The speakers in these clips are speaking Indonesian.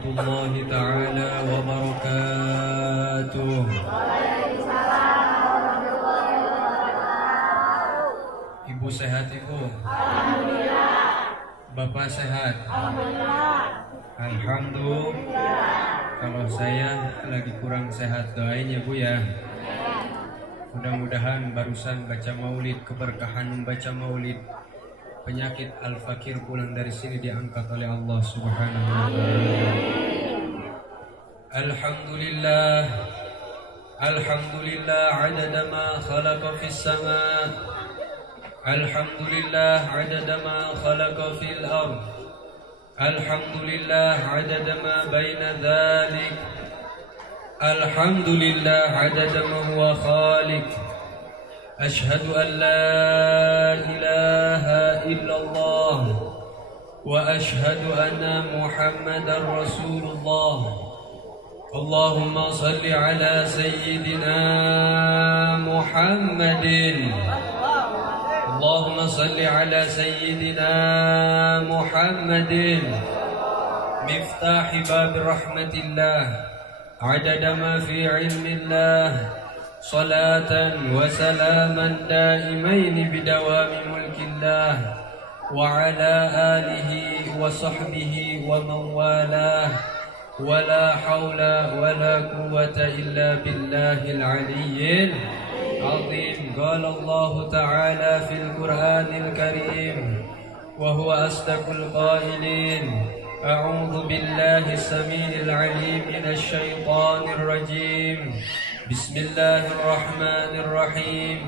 warahmatullahi ta'ala wabarakatuh. Ibu sehat, Ibu? Alhamdulillah. Bapak sehat? Alhamdulillah. Alhamdulillah. Kalau saya lagi kurang sehat, doain ya Bu ya. Mudah-mudahan barusan baca maulid, keberkahan membaca maulid, penyakit al-fakir pulang dari sini diangkat oleh Allah Subhanahu wa ta'ala. Alhamdulillah. Alhamdulillah adada ma khalaqa fis sama'. Alhamdulillah adada ma khalaqa fil ard. Alhamdulillah adada ma baina dhalik. Alhamdulillah adada ma huwa khaliq. Ashhadu an la ilaha illallah wa ashhadu anna Muhammadar Rasulullah. Allahumma salli ala sayyidina Muhammadin. Allahumma salli ala sayyidina Muhammadin miftahi bab rahmatillah adada ma fi ilmillah. صلاة وسلاما دائمين بدوام ملك الله وعلى آله وصحبه ومن والاه ولا حول ولا قوة إلا بالله العلي العظيم. قال الله تعالى في القرآن الكريم وهو أصدق القائلين: أعوذ بالله السميع العليم من الشيطان الرجيم. بسم الله الرحمن الرحيم.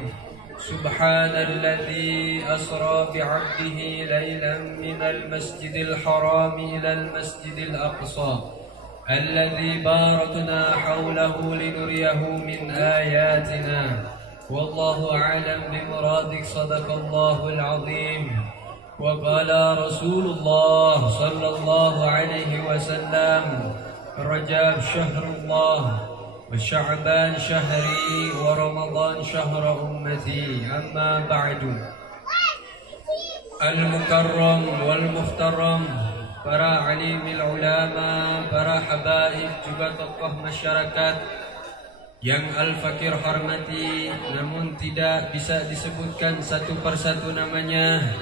سبحان الذي أسرى بعبده ليلا من المسجد الحرام إلى المسجد الأقصى الذي باركنا حوله لنريه من آياتنا والله أعلم بمرادك. صدق الله العظيم. وقال رسول الله صلى الله عليه وسلم: رجب شهر الله وشعبان شهري ورمضان شهر أمتي. أما بعد. Al-Mukarram wal-Muhtaram, para alimil ulama, para habaib, juga tokoh masyarakat yang al-fakir hormati, namun tidak bisa disebutkan satu persatu namanya,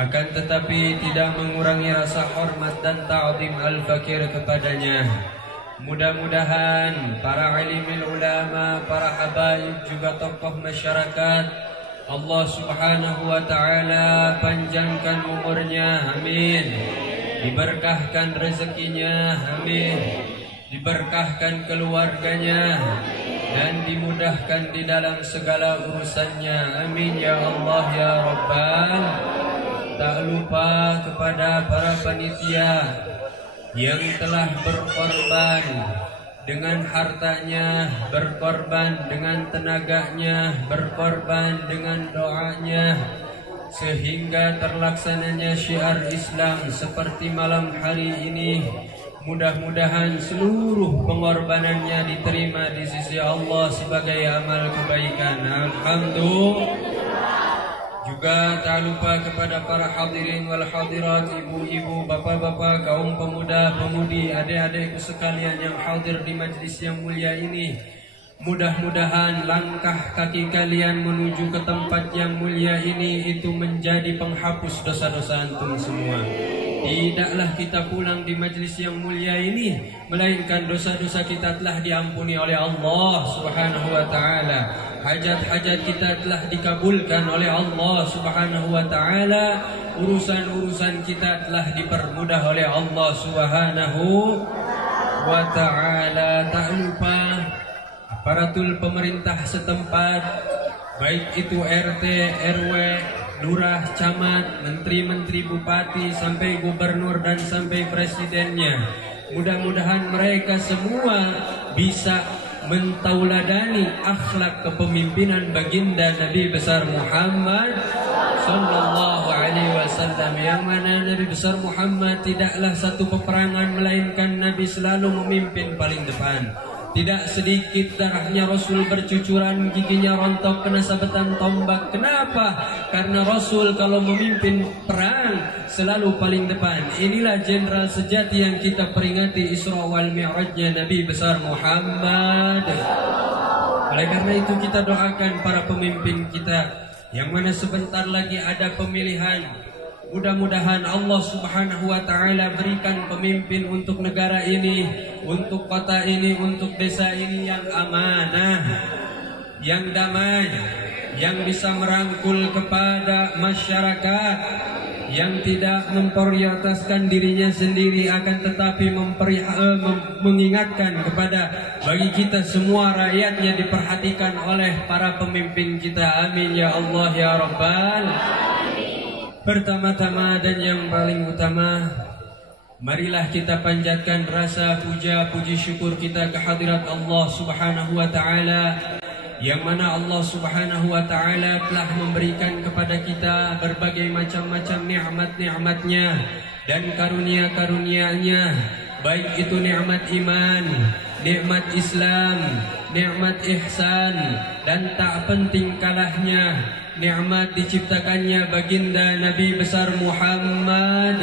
akan tetapi tidak mengurangi rasa hormat dan ta'zim al-fakir kepadanya. Mudah-mudahan para alimil ulama, para habaib, juga tokoh masyarakat, Allah Subhanahu wa ta'ala panjangkan umurnya, amin. Diberkahkan rezekinya, amin. Diberkahkan keluarganya dan dimudahkan di dalam segala urusannya, amin ya Allah ya Rabbal. Tak lupa kepada para panitia yang telah berkorban dengan hartanya, berkorban dengan tenaganya, berkorban dengan doanya, sehingga terlaksananya syiar Islam seperti malam hari ini. Mudah-mudahan seluruh pengorbanannya diterima di sisi Allah sebagai amal kebaikan. Alhamdulillah. Juga tak lupa kepada para hadirin wal hadirat, ibu-ibu, bapak-bapak, kaum pemuda, pemudi, adik-adikku sekalian yang hadir di majlis yang mulia ini. Mudah-mudahan langkah kaki kalian menuju ke tempat yang mulia ini itu menjadi penghapus dosa-dosa antum semua. Tidaklah kita pulang di majlis yang mulia ini melainkan dosa-dosa kita telah diampuni oleh Allah Subhanahu wa ta'ala. Hajat-hajat kita telah dikabulkan oleh Allah Subhanahu wa ta'ala. Urusan-urusan kita telah dipermudah oleh Allah Subhanahu wa ta'ala. Tak lupa aparatur pemerintah setempat, baik itu RT, RW, lurah, camat, menteri-menteri, bupati, sampai gubernur dan sampai presidennya. Mudah-mudahan mereka semua bisa mentauladani akhlak kepemimpinan baginda Nabi besar Muhammad sallallahu alaihi wasallam, yang mana Nabi besar Muhammad tidaklah satu peperangan melainkan Nabi selalu memimpin paling depan. Tidak sedikit darahnya Rasul bercucuran, giginya rontok kena sabetan tombak. Kenapa? Karena Rasul kalau memimpin perang selalu paling depan. Inilah jenderal sejati yang kita peringati Isra wal Mi'rajnya Nabi besar Muhammad. Oleh karena itu kita doakan para pemimpin kita, yang mana sebentar lagi ada pemilihan. Mudah-mudahan Allah Subhanahu wa Ta'ala berikan pemimpin untuk negara ini, untuk kota ini, untuk desa ini yang amanah, yang damai, yang bisa merangkul kepada masyarakat, yang tidak memprioritaskan dirinya sendiri, akan tetapi mengingatkan kepada bagi kita semua rakyatnya diperhatikan oleh para pemimpin kita. Amin ya Allah ya Rabbal. Pertama-tama dan yang paling utama, marilah kita panjatkan rasa puja puji syukur kita kehadirat Allah Subhanahu wa Ta'ala, yang mana Allah Subhanahu wa Ta'ala telah memberikan kepada kita berbagai macam-macam nikmat-nikmatnya dan karunia-karunia-Nya, baik itu nikmat iman, nikmat Islam, nikmat ihsan, dan tak penting kalahnya nikmat diciptakannya baginda Nabi besar Muhammad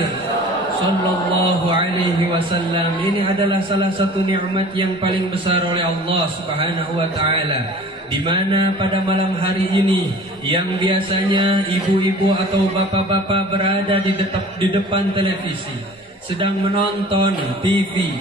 sallallahu alaihi wasallam. Ini adalah salah satu nikmat yang paling besar oleh Allah Subhanahu wa Ta'ala, di mana pada malam hari ini yang biasanya ibu-ibu atau bapak-bapak berada di depan televisi sedang menonton TV,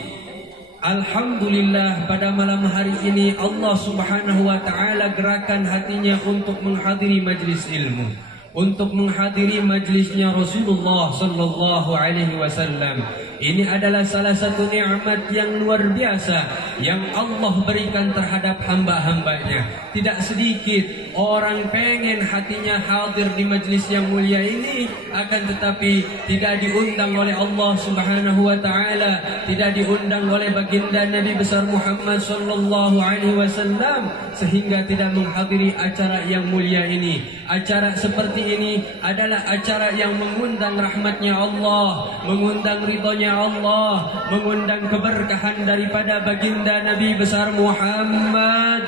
alhamdulillah pada malam hari ini Allah Subhanahu wa Ta'ala gerakan hatinya untuk menghadiri majlis ilmu, untuk menghadiri majlisnya Rasulullah sallallahu alaihi wasallam. Ini adalah salah satu nikmat yang luar biasa yang Allah berikan terhadap hamba-hambanya. Tidak sedikit orang pengen hatinya hadir di majlis yang mulia ini, akan tetapi tidak diundang oleh Allah Subhanahu wa Ta'ala, tidak diundang oleh baginda Nabi besar Muhammad sallallahu alaihi wasallam, sehingga tidak menghadiri acara yang mulia ini. Acara seperti ini adalah acara yang mengundang rahmatnya Allah, mengundang ridhonya Allah, mengundang keberkahan daripada baginda Nabi besar Muhammad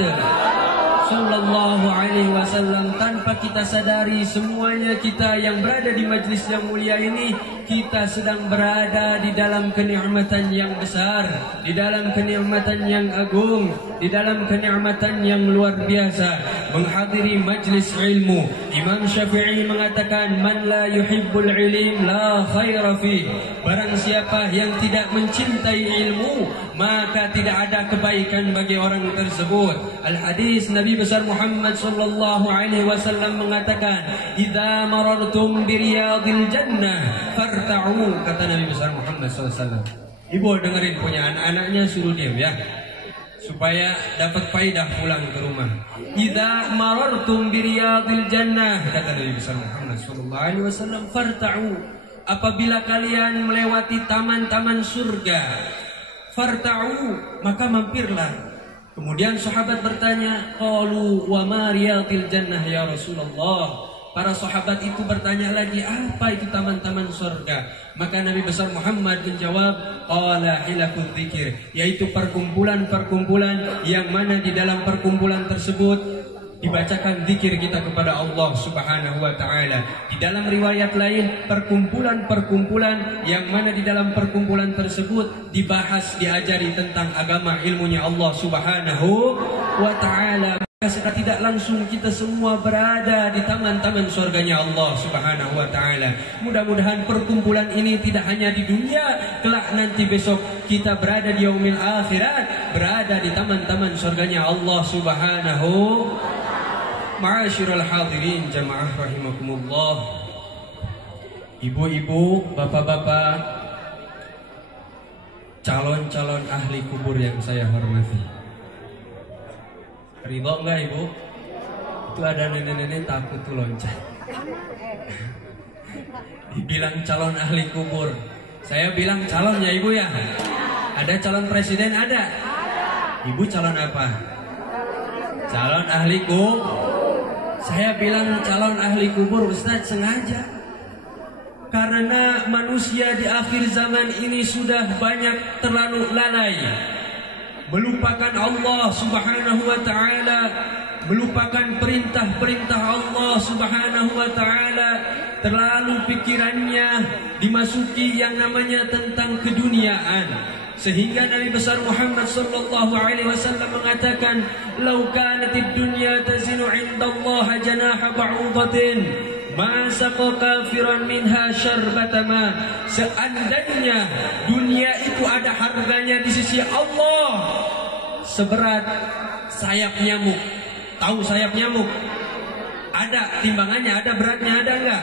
sallallahu alaihi wasallam. Tanpa kita sadari, semuanya kita yang berada di majlis yang mulia ini, kita sedang berada di dalam kenikmatan yang besar, di dalam kenikmatan yang agung, di dalam kenikmatan yang luar biasa, menghadiri majlis ilmu. Imam Syafi'i mengatakan, man la yuhibbul ilim la khaira fi. Barang siapa yang tidak mencintai ilmu, maka tidak ada kebaikan bagi orang tersebut. Al-hadis Nabi besar Muhammad sallallahu alaihi wasallam mengatakan, idza marartum bi riyadil jannah farta'u. Kata Nabi besar Muhammad sallallahu alaihi wasallam. Ibu dengerin, punya anak-anaknya suruh diam ya, supaya dapat faidah pulang ke rumah. Idza marartum bi riyadil jannah, kata Nabi besar Muhammad sallallahu alaihi wasallam, farta'u. Apabila kalian melewati taman-taman surga, farta'u, maka mampirlah. Kemudian sahabat bertanya, qalu wa ma riyadil jannah ya Rasulullah. Para sahabat itu bertanya lagi, apa itu taman-taman surga? Maka Nabi besar Muhammad menjawab, qala hilakul dzikir, yaitu perkumpulan-perkumpulan yang mana di dalam perkumpulan tersebut dibacakan zikir kita kepada Allah Subhanahu wa Ta'ala. Di dalam riwayat lain, perkumpulan-perkumpulan yang mana di dalam perkumpulan tersebut dibahas, diajari tentang agama, ilmunya Allah Subhanahu wa Ta'ala. Maka tidak langsung kita semua berada di taman-taman surganya Allah Subhanahu wa Ta'ala. Mudah-mudahan perkumpulan ini tidak hanya di dunia, kelak nanti besok kita berada di yaumil akhirat, berada di taman-taman surganya Allah Subhanahu. Ma'asyiral hadirin jamaah rahimakumullah, ibu-ibu, bapak-bapak, calon-calon ahli kubur yang saya hormati. Ridho enggak ibu? Itu ada nenek-nenek takut tuh loncat. Dibilang calon ahli kubur. Saya bilang calon ya ibu ya. Ada calon presiden ada? Ibu calon apa? Calon ahli kubur. Saya bilang calon ahli kubur Ustaz sengaja, karena manusia di akhir zaman ini sudah banyak terlalu lalai. melupakan Allah Subhanahu wa taala, melupakan perintah-perintah Allah Subhanahu wa taala, terlalu pikirannya dimasuki yang namanya tentang keduniaan. Sehingga Nabi besar Muhammad sallallahu alaihi wasallam mengatakan, "Lau kanatid dunya tazinu 'indallahi janaha ba'udatin, ma saqa kafiran minha syarbata ma." Seandainya dunia itu ada harganya di sisi Allah seberat sayap nyamuk. Tahu sayap nyamuk? Ada timbangannya, ada beratnya, ada enggak?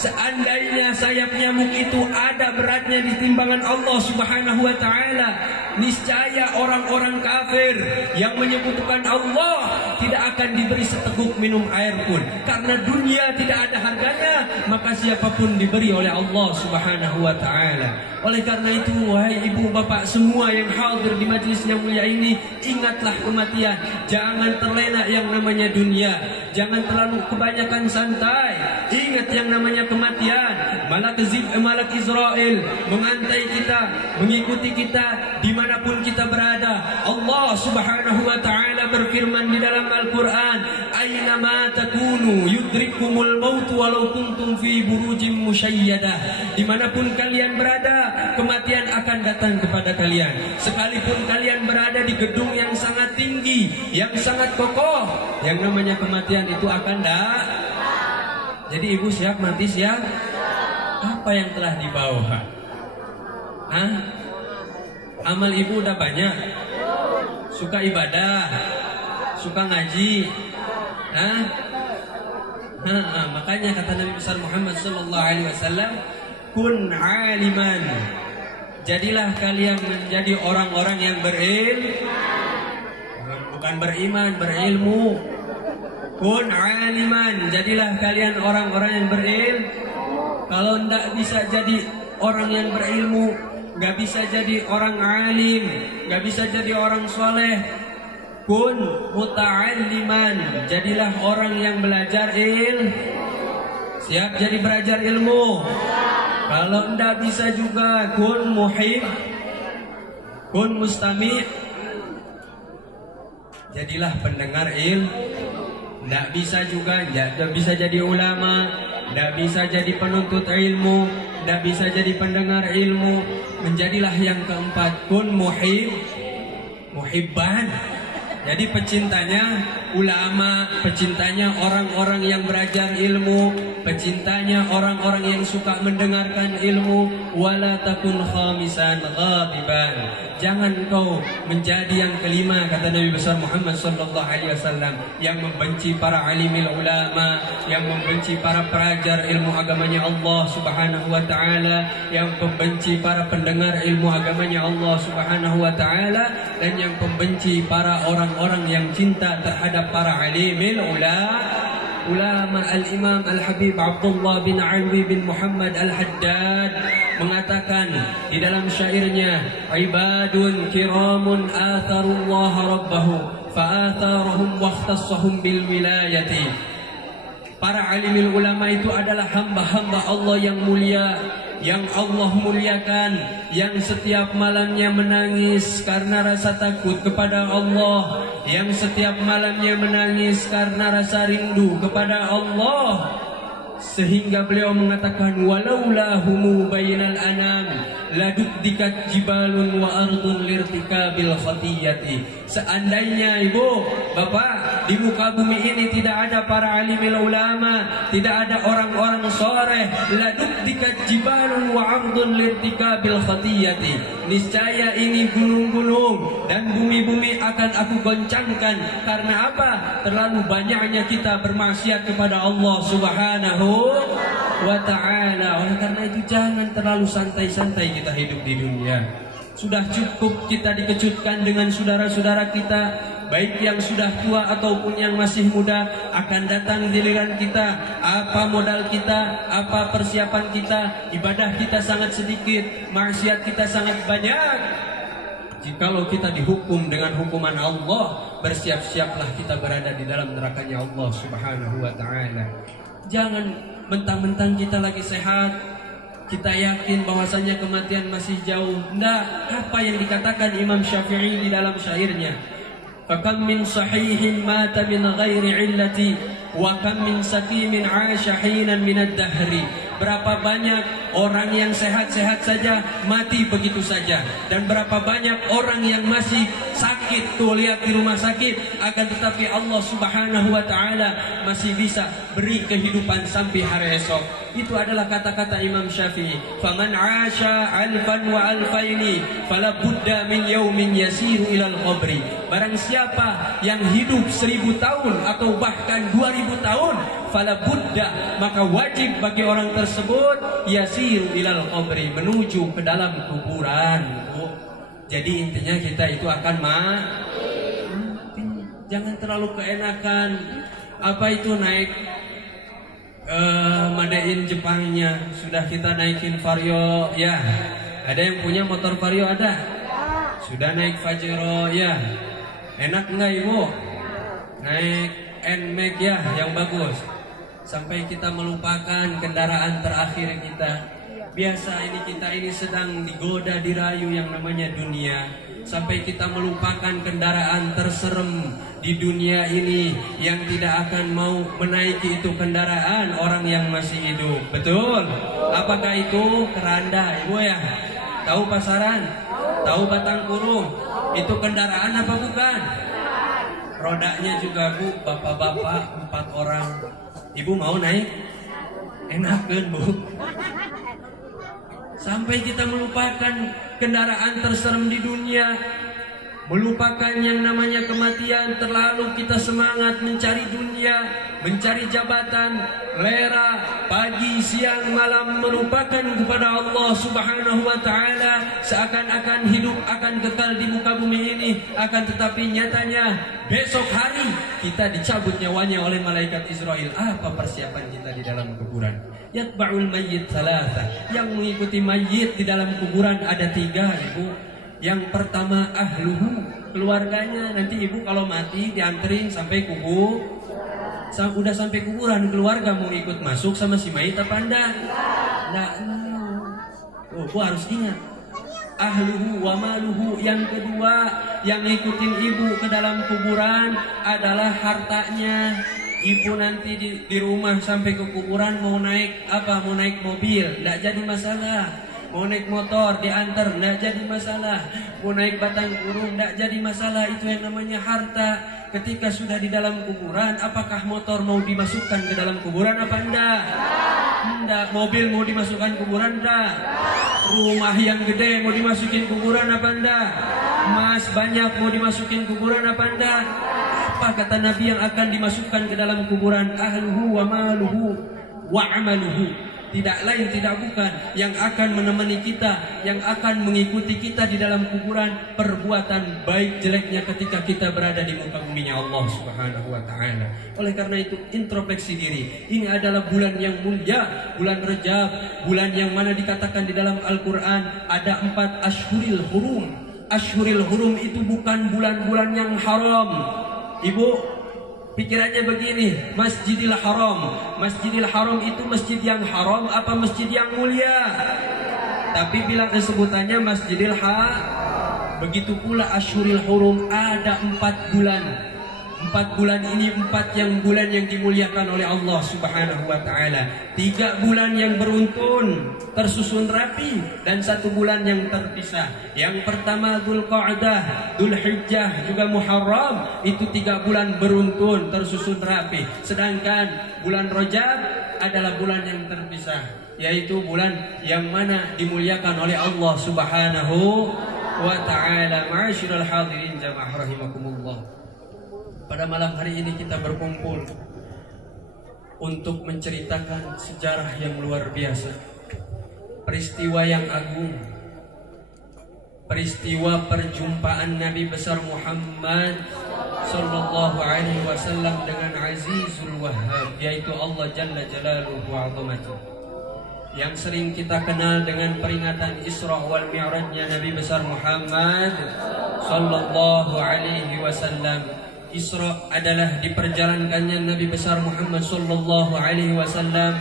Seandainya sayap nyamuk itu ada beratnya di timbangan Allah Subhanahu wa taala, niscaya orang-orang kafir yang menyekutukan Allah tidak akan diberi seteguk minum air pun. Karena dunia tidak ada harganya, maka siapapun diberi oleh Allah Subhanahu wa taala. Oleh karena itu, wahai ibu bapak semua yang hadir di majlis yang mulia ini, ingatlah kematian. Jangan terlena yang namanya dunia. Jangan terlalu kebanyakan santai. Ingat yang namanya kematian. Malak Israel mengantai kita, mengikuti kita dimanapun kita berada. Allah Subhanahu wa taala berfirman di dalam Al-Quran, "Aynama takunu yudrikumul maut walau kuntum fi burujim musyayyadah." Dimanapun kalian berada, kematian akan datang kepada kalian. Sekalipun kalian berada di gedung yang sangat tinggi, yang sangat kokoh, yang namanya kematian itu akan datang. Jadi ibu siap mati siap? Apa yang telah dibawa? Hah? Amal ibu udah banyak? Suka ibadah? Suka ngaji? Hah? Makanya kata Nabi besar Muhammad sallallahu alaihi wasallam, kun aliman. Jadilah kalian menjadi orang-orang yang berilmu. Bukan beriman, berilmu. Kun aliman. Jadilah kalian orang-orang yang berilmu. Kalau tidak bisa jadi orang yang berilmu, nggak bisa jadi orang alim, nggak bisa jadi orang soleh. Kun muta'alliman. Jadilah orang yang belajar ilmu. Siap jadi belajar ilmu. Kalau tidak bisa juga kun muhib, kun mustami'. Jadilah pendengar ilmu. Tidak bisa juga, tidak bisa jadi ulama, tidak bisa jadi penuntut ilmu, tidak bisa jadi pendengar ilmu. Menjadilah yang keempat, kun muhib, muhibban. Jadi pecintanya ulama, pecintanya orang-orang yang belajar ilmu, pecintanya orang-orang yang suka mendengarkan ilmu. Wala takun khamisan ghadiban. Jangan kau menjadi yang kelima, kata Nabi besar Muhammad sallallahu alaihi wasallam, yang membenci para alimil ulama, yang membenci para pelajar ilmu agamanya Allah Subhanahu wa taala, yang membenci para pendengar ilmu agamanya Allah Subhanahu wa taala, dan yang membenci para orang-orang yang cinta terhadap para alimil ulama. Al-Imam Al-Habib Abdullah bin Alwi bin Muhammad Al-Haddad mengatakan di dalam syairnya, ibadun kiramun atharullah rabbahu fa'atharahum wakhtassahum bil wilayati. Para alimil ulama itu adalah hamba-hamba Allah yang mulia, yang Allah muliakan, yang setiap malamnya menangis karena rasa takut kepada Allah, yang setiap malamnya menangis karena rasa rindu kepada Allah. Sehingga beliau mengatakan, walaula humu bainal anam laduddikat jibalun wa ardun lirtikabil khatiyati. Seandainya ibu, bapak, di muka bumi ini tidak ada para alimil ulama, tidak ada orang-orang soleh, laduddikat jibalun wa ardun lirtikabil khatiyati. Niscaya ini gunung-gunung dan bumi-bumi akan aku goncangkan. Karena apa? Terlalu banyaknya kita bermaksiat kepada Allah Subhanahu wa ta'ala. Oleh karena itu jangan terlalu santai-santai kita hidup di dunia. Sudah cukup kita dikejutkan dengan saudara-saudara kita, baik yang sudah tua ataupun yang masih muda. Akan datang giliran kita, apa modal kita, apa persiapan kita. Ibadah kita sangat sedikit, maksiat kita sangat banyak. Jikalau kita dihukum dengan hukuman Allah, bersiap-siaplah kita berada di dalam nerakanya Allah Subhanahu wa ta'ala. Jangan mentang-mentang kita lagi sehat, kita yakin bahwasanya kematian masih jauh. Tidak, apa yang dikatakan Imam Syafi'i di dalam syairnya, fakam min sahihin mata min ghairi illati wa kam min saqimin 'asha hinan min ad-dahri. Berapa banyak orang yang sehat-sehat saja mati begitu saja, dan berapa banyak orang yang masih sakit tuh lihat di rumah sakit, akan tetapi Allah Subhanahu wa taala masih bisa beri kehidupan sampai hari esok. Itu adalah kata-kata Imam Syafi'i. Faman 'asha alfan wa alfaini fala budda min yaumin yasiru ilal qabri. Barang siapa yang hidup 1000 tahun atau bahkan 2000 tahun, fala budda, maka wajib bagi orang tersebut yasiru ilal qabri, menuju ke dalam kuburan. Jadi intinya kita itu akan mati. Jangan terlalu keenakan. Apa itu naik Madain Jepangnya, sudah kita naikin Vario ya. Ada yang punya motor Vario? Ada. Sudah naik Pajero ya. Enak enggak ibu? Naik NMAX ya, yang bagus. Sampai kita melupakan kendaraan terakhir kita. Biasa kita ini sedang digoda dirayu yang namanya dunia. Sampai kita melupakan kendaraan terserem di dunia ini, yang tidak akan mau menaiki itu kendaraan orang yang masih hidup. Betul? Apakah itu keranda ibu ya? Tahu pasaran? Tahu batang kurung? Itu kendaraan apa bukan? Rodanya juga bu, bapak-bapak 4 orang. Ibu mau naik? Enak kan bu? Sampai kita melupakan kendaraan terserem di dunia, melupakan yang namanya kematian. Terlalu kita semangat mencari dunia, mencari jabatan, lera, pagi, siang, malam, melupakan kepada Allah Subhanahu wa ta'ala. Seakan-akan hidup akan kekal di muka bumi ini, akan tetapi nyatanya besok hari kita dicabut nyawanya oleh malaikat Israel. Apa persiapan kita di dalam kuburan? Yatba'ul mayyit salasa, yang mengikuti mayit di dalam kuburan ada 3 ibu. Yang pertama ahluhu, keluarganya. Nanti ibu kalau mati dianterin sampai kubur. Udah sampai kuburan, keluarga mau ikut masuk sama si mayit apa enggak? Enggak. Bu harus ingat. Ahluhu wa maluhu. Yang kedua yang ngikutin ibu ke dalam kuburan adalah hartanya. Ibu nanti di rumah sampai ke kuburan mau naik apa? Mau naik mobil, enggak jadi masalah. Mau naik motor diantar, enggak jadi masalah. Mau naik batang kurung, enggak jadi masalah. Itu yang namanya harta. Ketika sudah di dalam kuburan, apakah motor mau dimasukkan ke dalam kuburan apa enggak? Enggak. Mobil mau dimasukkan kuburan enggak? Rumah yang gede mau dimasukin kuburan apa enggak? Emas banyak mau dimasukin kuburan apa enggak? Apa kata Nabi yang akan dimasukkan ke dalam kuburan? Ahluhu wa maluhu wa amaluhu. Tidak lain tidak bukan yang akan menemani kita, yang akan mengikuti kita di dalam kuburan, perbuatan baik jeleknya ketika kita berada di muka buminya Allah Subhanahu wa ta'ala. Oleh karena itu introspeksi diri. Ini adalah bulan yang mulia, bulan Rajab, bulan yang mana dikatakan di dalam Al-Quran ada 4 Ashhuril Hurum. Ashhuril Hurum itu bukan bulan-bulan yang haram. Ibu, pikirannya begini, Masjidil Haram. Masjidil Haram itu masjid yang haram apa masjid yang mulia? Tapi bila kesebutannya Masjidil Begitu pula Ashhuril Hurum ada 4 bulan. 4 bulan ini 4 bulan yang dimuliakan oleh Allah Subhanahu wa ta'ala. 3 bulan yang beruntun tersusun rapi, dan 1 bulan yang terpisah. Yang pertama Dzulqa'dah, Dzulhijjah, juga Muharram. Itu 3 bulan beruntun tersusun rapi. Sedangkan bulan Rajab adalah bulan yang terpisah, yaitu bulan yang mana dimuliakan oleh Allah Subhanahu wa ta'ala. Ma'asyiral hadirin jamaah rahimakumullah. Pada malam hari ini kita berkumpul untuk menceritakan sejarah yang luar biasa, peristiwa yang agung, peristiwa perjumpaan Nabi besar Muhammad sallallahu alaihi wasallam dengan Azizul Wahhab, yaitu Allah Jalla Jalaluhu wa 'azamatuh, yang sering kita kenal dengan peringatan Isra wal Mi'rajnya Nabi besar Muhammad sallallahu alaihi wasallam. Isra adalah diperjalankannya Nabi besar Muhammad sallallahu alaihi wasallam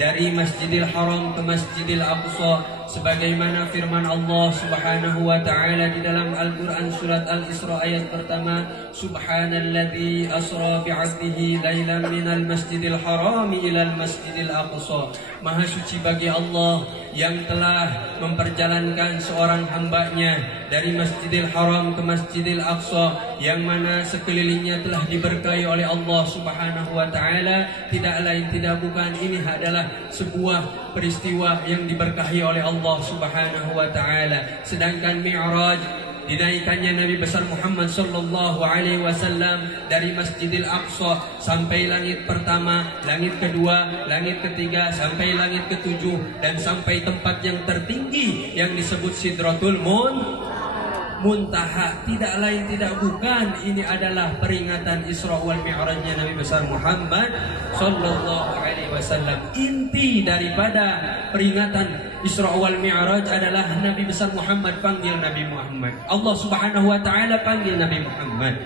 dari Masjidil Haram ke Masjidil Aqsa, sebagaimana firman Allah Subhanahu wa taala di dalam Al-Qur'an surat Al-Isra ayat pertama, Subhanalladzi asra bi'abdihi lailan minal Masjidil Haram ilal Masjidil Aqsa. Maha suci bagi Allah yang telah memperjalankan seorang hambanya dari Masjidil Haram ke Masjidil Aqsa, yang mana sekelilingnya telah diberkahi oleh Allah Subhanahu wa taala. Tidak lain tidak bukan, ini adalah sebuah peristiwa yang diberkahi oleh Allah Subhanahu wa taala. Sedangkan Mi'raj, dinaikannya Nabi besar Muhammad sallallahu alaihi wasallam dari Masjidil Aqsa sampai langit pertama, langit kedua, langit ketiga, sampai langit ketujuh, dan sampai tempat yang tertinggi yang disebut Sidratul Muntaha. Tidak lain tidak bukan, ini adalah peringatan Isra wal Mi'rajnya Nabi besar Muhammad sallallahu alaihi wasallam. Inti daripada peringatan Isra wal Mi'raj adalah Nabi besar Muhammad panggil Nabi Muhammad. Allah Subhanahu wa taala panggil Nabi Muhammad.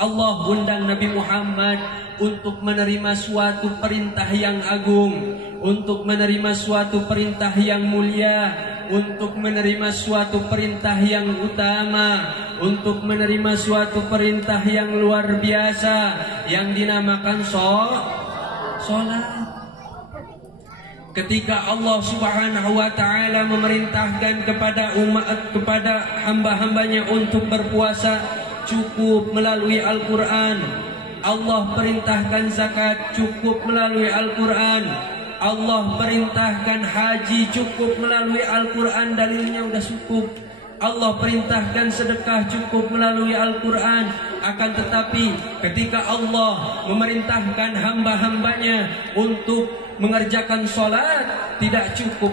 Allah undang Nabi Muhammad untuk menerima suatu perintah yang agung, untuk menerima suatu perintah yang mulia, untuk menerima suatu perintah yang utama, untuk menerima suatu perintah yang luar biasa yang dinamakan sholat. Ketika Allah Subhanahu wa taala memerintahkan kepada umat, kepada hamba-hambanya untuk berpuasa, cukup melalui Al-Qur'an. Allah perintahkan zakat, cukup melalui Al-Qur'an. Allah perintahkan haji, cukup melalui Al-Qur'an, dalilnya udah cukup. Allah perintahkan sedekah, cukup melalui Al-Qur'an. Akan tetapi ketika Allah memerintahkan hamba-hambanya untuk mengerjakan sholat, tidak cukup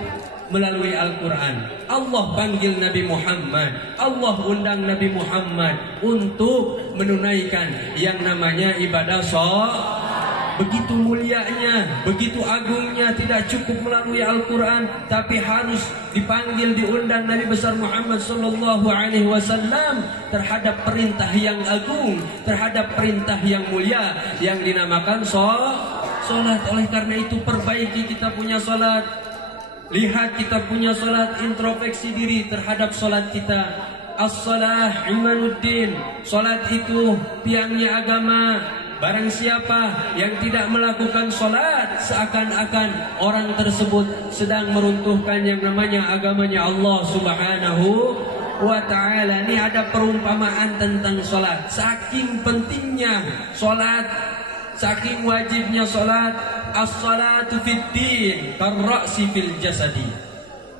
melalui Al-Quran. Allah panggil Nabi Muhammad, Allah undang Nabi Muhammad untuk menunaikan yang namanya ibadah sholat. Begitu mulianya, begitu agungnya, tidak cukup melalui Al-Quran, tapi harus dipanggil, diundang Nabi besar Muhammad sallallahu alaihi wasallam terhadap perintah yang agung, terhadap perintah yang mulia yang dinamakan sholat. Oleh karena itu, perbaiki kita punya sholat. Lihat kita punya sholat, introspeksi diri terhadap sholat kita. As-salah imanuddin, sholat itu tiangnya agama. Barang siapa yang tidak melakukan sholat, seakan-akan orang tersebut sedang meruntuhkan yang namanya agamanya Allah Subhanahu wa ta'ala. Ini ada perumpamaan tentang sholat. Saking pentingnya sholat, saking wajibnya sholat. As-salatu fid din karra'si fil jasadi.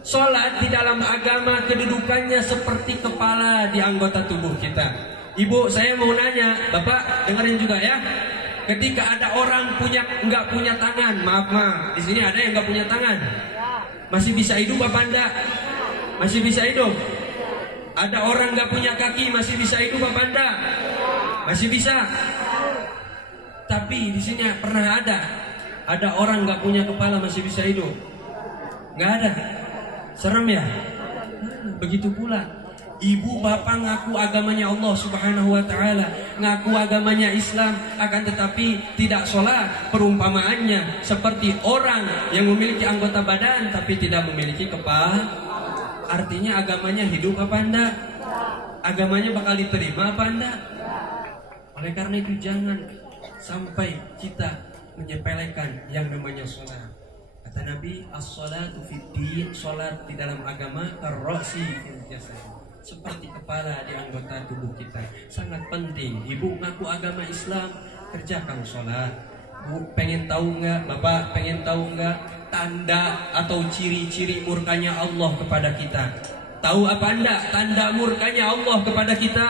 Sholat di dalam agama kedudukannya seperti kepala di anggota tubuh kita. Ibu, saya mau nanya, Bapak dengerin juga ya. Ketika ada orang nggak punya tangan, maaf, di sini ada yang nggak punya tangan, masih bisa hidup apa enggak? Masih bisa hidup. Ada orang nggak punya kaki, masih bisa hidup apa enggak? Masih bisa. Tapi di sini pernah ada orang nggak punya kepala masih bisa hidup? Nggak ada. Serem ya? Begitu pula ibu bapak ngaku agamanya Allah Subhanahu wa ta'ala, ngaku agamanya Islam, akan tetapi tidak sholat. Perumpamaannya seperti orang yang memiliki anggota badan tapi tidak memiliki kepala. Artinya agamanya hidup apa enggak? Agamanya bakal diterima apa enggak? Oleh karena itu jangan sampai kita menyepelekan yang namanya sholat. Kata Nabi, as-salatu fid din, sholat di dalam agama karra'si fil jasad, seperti kepala di anggota tubuh kita. Sangat penting. Ibu ngaku agama Islam, kerjakan sholat. Bu, pengen tahu nggak? Bapak pengen tahu nggak tanda atau ciri-ciri murkanya Allah kepada kita? Tahu apa anda tanda murkanya Allah kepada kita?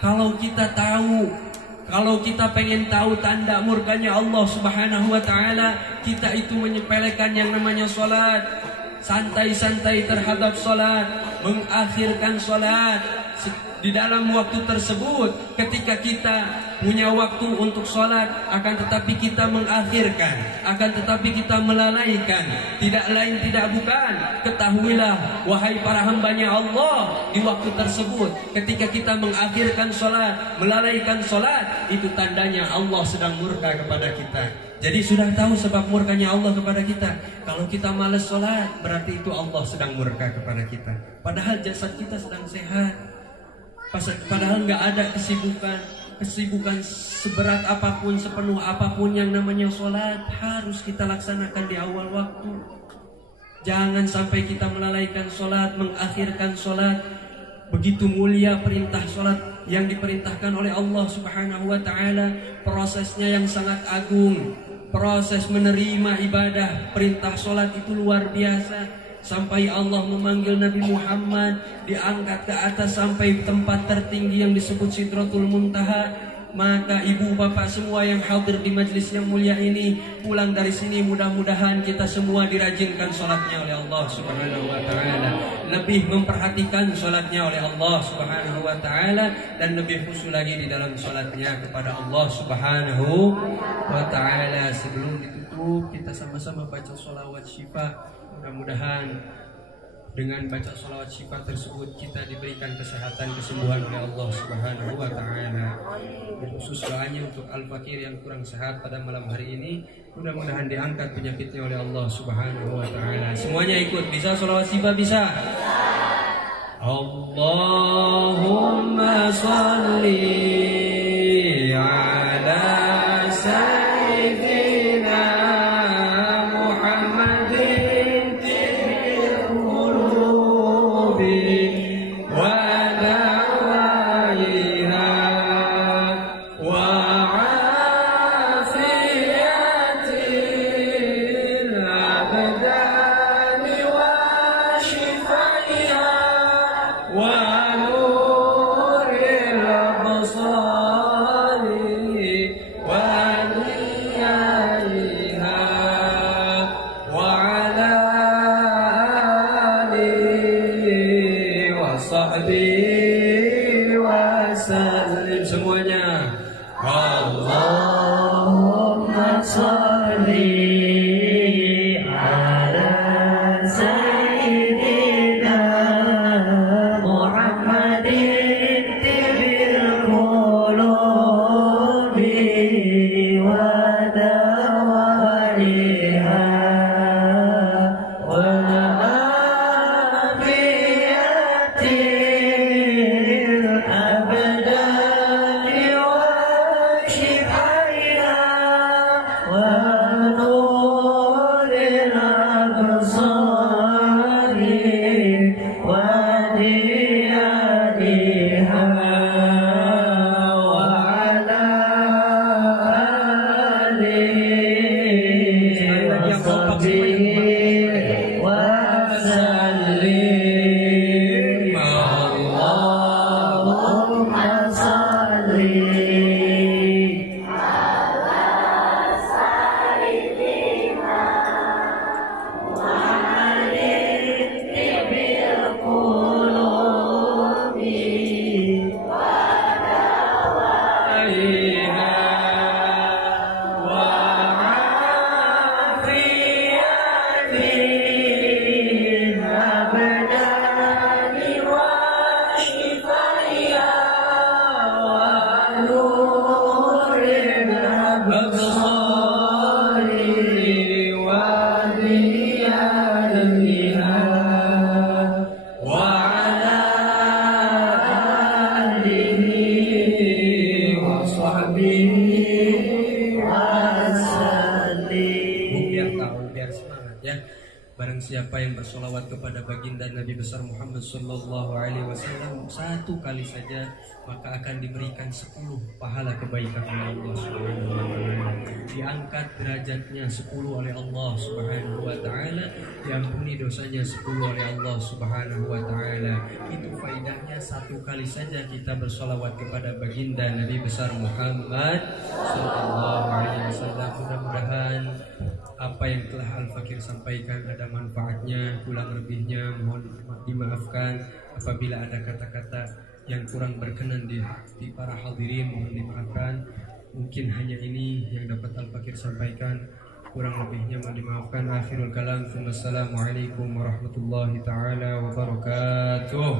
Kalau kita tahu, kalau kita pengen tahu tanda murkanya Allah Subhanahu wa ta'ala, kita itu menyepelekan yang namanya sholat. Santai-santai terhadap sholat, mengakhirkan sholat. di dalam waktu tersebut. Ketika kita punya waktu untuk sholat, akan tetapi kita mengakhirkan, akan tetapi kita melalaikan, tidak lain tidak bukan, ketahuilah wahai para hambanya Allah, di waktu tersebut ketika kita mengakhirkan sholat, melalaikan sholat, itu tandanya Allah sedang murka kepada kita. Jadi sudah tahu sebab murkanya Allah kepada kita. Kalau kita malas sholat, berarti itu Allah sedang murka kepada kita. Padahal jasad kita sedang sehat, padahal nggak ada kesibukan seberat apapun, sepenuh apapun. Yang namanya sholat harus kita laksanakan di awal waktu. Jangan sampai kita melalaikan sholat, mengakhirkan sholat. Begitu mulia perintah sholat yang diperintahkan oleh Allah Subhanahu wa ta'ala. Prosesnya yang sangat agung. Proses menerima ibadah perintah sholat itu luar biasa. Sampai Allah memanggil Nabi Muhammad, diangkat ke atas sampai tempat tertinggi yang disebut Sidratul Muntaha. Maka ibu bapak semua yang hadir di majlis yang mulia ini, pulang dari sini mudah-mudahan kita semua dirajinkan sholatnya oleh Allah Subhanahu wa ta'ala, lebih memperhatikan sholatnya oleh Allah Subhanahu wa ta'ala, dan lebih khusyuk lagi di dalam sholatnya kepada Allah Subhanahu wa ta'ala. Sebelum ditutup, kita sama-sama baca sholawat syifa. Mudah-mudahan dengan baca sholawat syifa tersebut kita diberikan kesehatan, kesembuhan oleh Allah Subhanahu wa ta'ala. Khusus doanya untuk al-fakir yang kurang sehat pada malam hari ini, mudah-mudahan diangkat penyakitnya oleh Allah Subhanahu wa ta'ala. Semuanya ikut, bisa sholawat syifa? Bisa. Allahumma sholli ala sayyidina Muhammadin tibbil qulubi wa dawaiha wa afiyatil abdani wa shifaiha wa nuril absari wa niyaiha wa ala alihi wa sahbihi wa sallim. Semuanya Allahumma sholli ala sayyidina Muhammadin tibbil qulubi wa dawaiha wa afiyatil abdani wa shifaiha wa nuril absari wa diyaiha wa ala alihi wa sahbihi wa sallim. Allahumma sholli Barang siapa yang bersolawat kepada baginda Nabi besar Muhammad sallallahu alaihi wasallam satu kali saja, maka akan diberikan 10 pahala kebaikan oleh Allah Subhanahu wa taala. Diangkat derajatnya 10 oleh Allah Subhanahu wa taala, diampuni dosanya 10 oleh Allah Subhanahu wa taala. Itu faedahnya satu kali saja kita bersolawat kepada baginda Nabi besar Muhammad sallallahu alaihi wasallam. Mudah-mudahan apa yang telah Al-Fakir sampaikan ada manfaatnya, kurang lebihnya mohon dimaafkan apabila ada kata-kata yang kurang berkenan di hati para hadirin mohon dimaafkan. Mungkin hanya ini yang dapat Al-Fakir sampaikan, kurang lebihnya mohon dimaafkan. Akhirul kalam, wassalamualaikum warahmatullahi taala wabarakatuh.